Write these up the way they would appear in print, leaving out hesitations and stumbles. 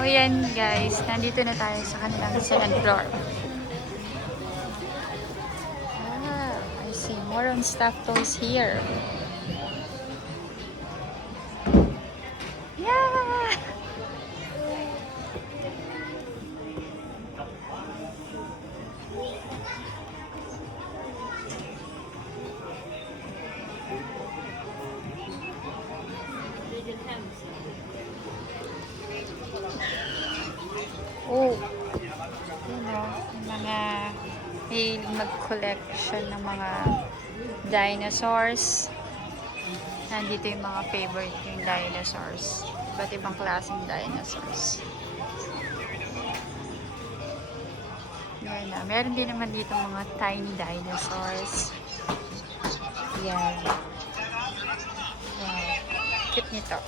So yan guys, nandito na tayo sa kanilang second floor. I see more on stuffed toys here. Yeah! Oh, you know, mga hilig mag-collection ng mga dinosaurs. Nandito yung mga favorite yung dinosaurs. Iba't ibang klaseng dinosaurs. Yan na. Meron din naman dito mga tiny dinosaurs. Yan. Wow. Cute nito.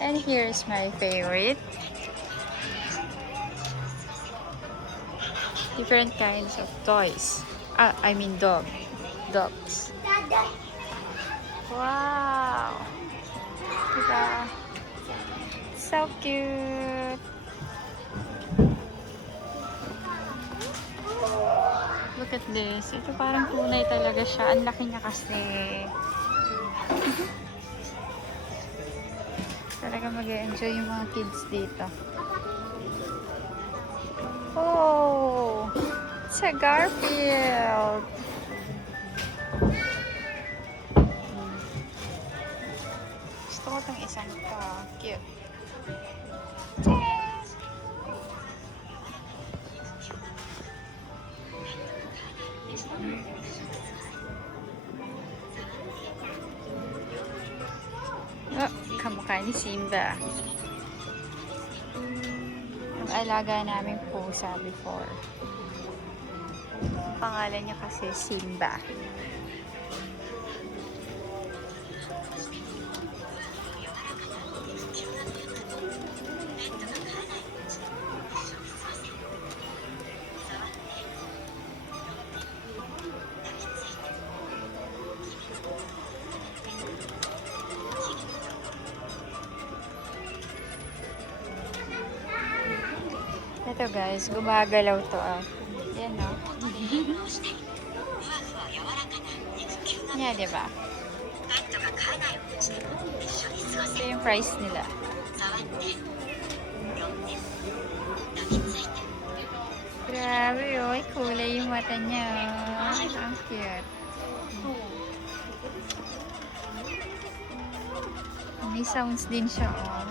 And here's my favorite. Different kinds of toys. I mean dogs. Wow! Diba? So cute! Look at this. Ito parang tunay talaga siya. Ang laki niya kasi. Talaga mag-enjoy yung mga kids dito. Oh! It's a Garfield! Gusto ko itong isang to. Cute. Oh, kamukha ni Simba. Yung alaga namin pusa before. Pangalan niya kasi Simba. Ito guys, gumagalaw to ah. Yan no. Yan diba? Ito yung price nila. Grabe oh, kulay yung mata niya. Ang cute. May sounds din siya oh.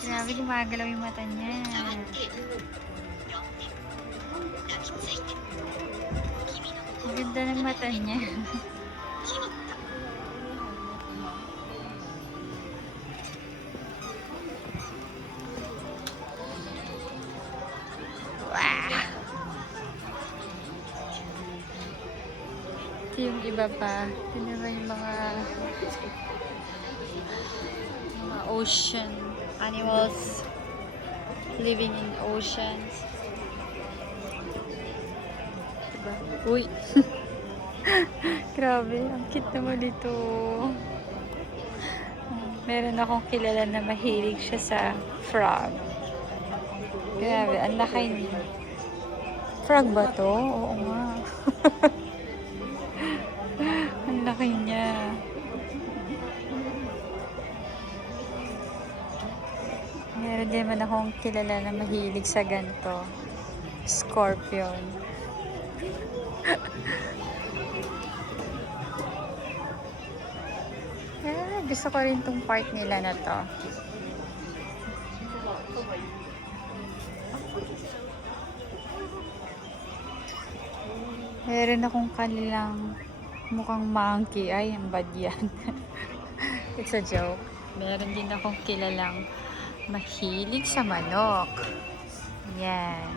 Grabe, gumagalaw yung mata niya. Ang ganda ng mata niya. Wow! Ito yung iba pa. Ito naman yung mga ocean animals living in oceans. Diba? Uy! Grabe, ang cute naman dito. Meron akong kilala na mahilig siya sa frog. Grabe, ang laki niya. Frog ba to? Oo nga. Ang laki niya. Meron din man akong kilala na mahilig sa ganito. Scorpion. Gusto ko rin tong part nila na to. Meron akong kanilang mukhang monkey. Ay, ang bad yan. It's a joke. Meron din akong kilalang mahilig sa manok. Yan.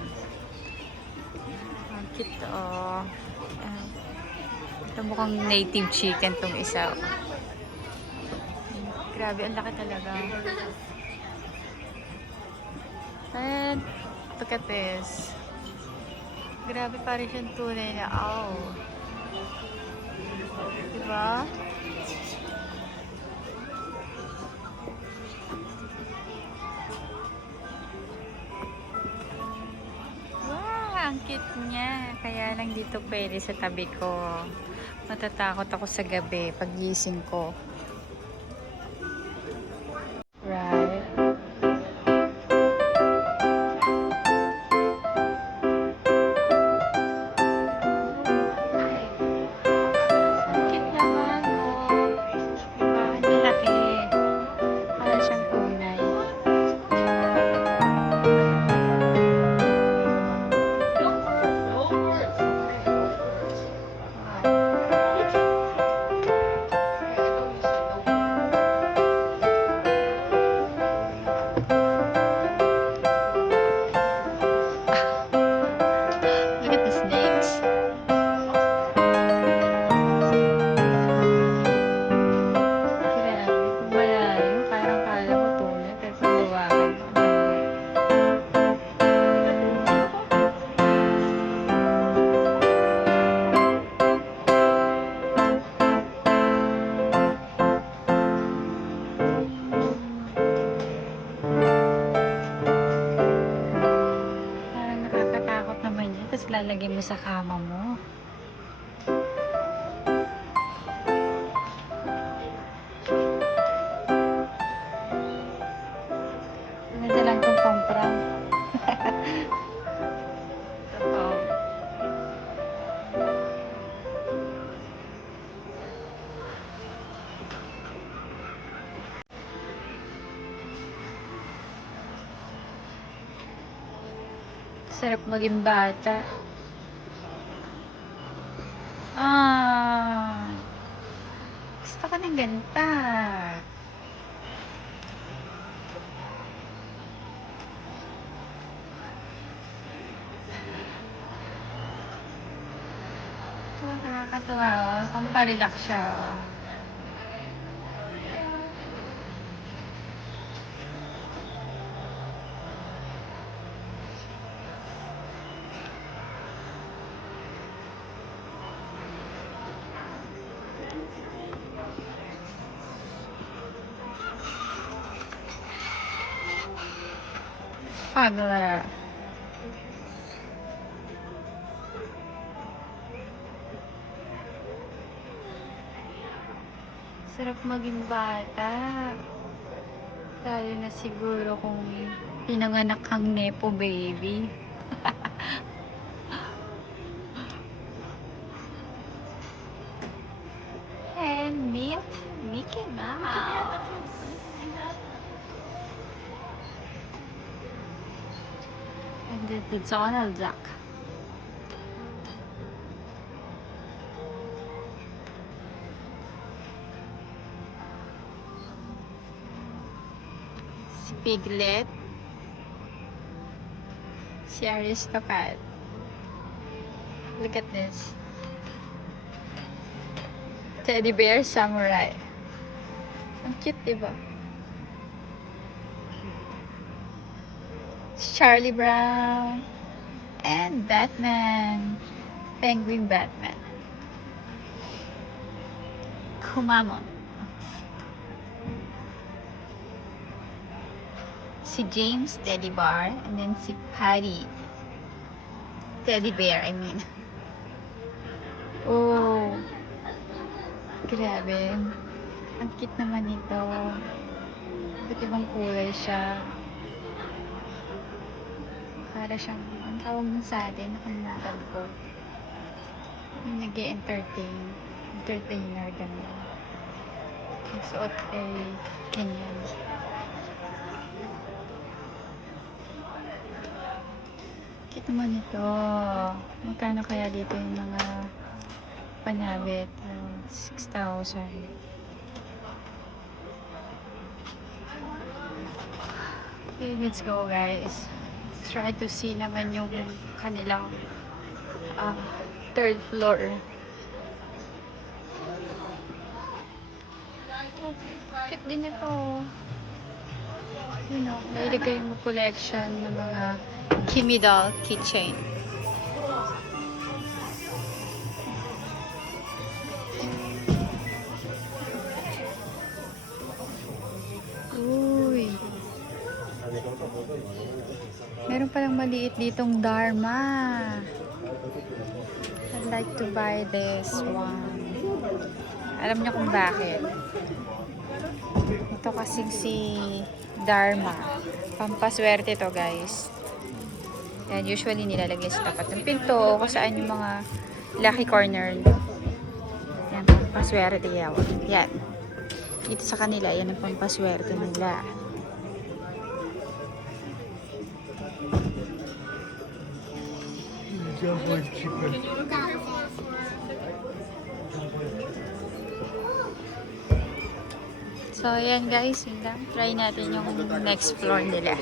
Ang cute oh. Ito mukhang native chicken tong isa. Grabe, ang laki talaga. And, look at this. Grabe, parang siyang tunay na owl. Diba? Wow, ang cute niya. Kaya lang dito pwede sa tabi ko. Matatakot ako sa gabi pag gising ko. Right? Ang cute naman, oh. Diba? Ang laki. Para siyang tunay. Look at the snakes. Grabe, kung malayo, parang kala mo tunay, pero kung luwakan mo, parang nakakatakot naman yun, tapos lalagay mo sa kama mo. Maganda lang itong pamprang. Totoo. Sarap maging bata. Ah, gusto ko ng ganta. Nakakatawa, oh. Pamparelax siya, oh. Pagla. Sarap maging bata. Lalo na siguro kung pinanganak kang nepo baby. And meet Mickey Mouse. And then the Donald Duck. Si Piglet. Si Aristocrat. Look at this. Teddy bear samurai. Ang cute, diba? Charlie Brown. And Batman. Penguin Batman. Kumamon. Si James Teddy Bear. And then si Patty Teddy Bear, I mean. Oh. Grabe. Ang cute naman nito. Iba't ibang kulay siya. Para siyang, ang tawag mo sa atin, nakalimutan ko. Yung nag-e-entertain. Entertainer, gano'n. Yung suot ay ganyan. Cute naman ito. Magkano kaya dito yung mga panabit? 6,000. Okay, let's go guys. Let's try to see naman yung kanilang third floor. Cute din ito. You know, nailagay mo collection ng mga Kimi doll keychain. Uy. Meron palang maliit ditong Dharma. I'd like to buy this one. Alam niyo kung bakit? Ito kasing si Dharma. Pampaswerte to, guys. Yan, usually nilalagay sa tapat ng pinto o kung saan yung mga lucky corner. Yan, pampaswerte yan. Yan. Dito sa kanila, yan ang pampaswerte nila. So, ayan guys, yun lang. Try natin yung next floor nila.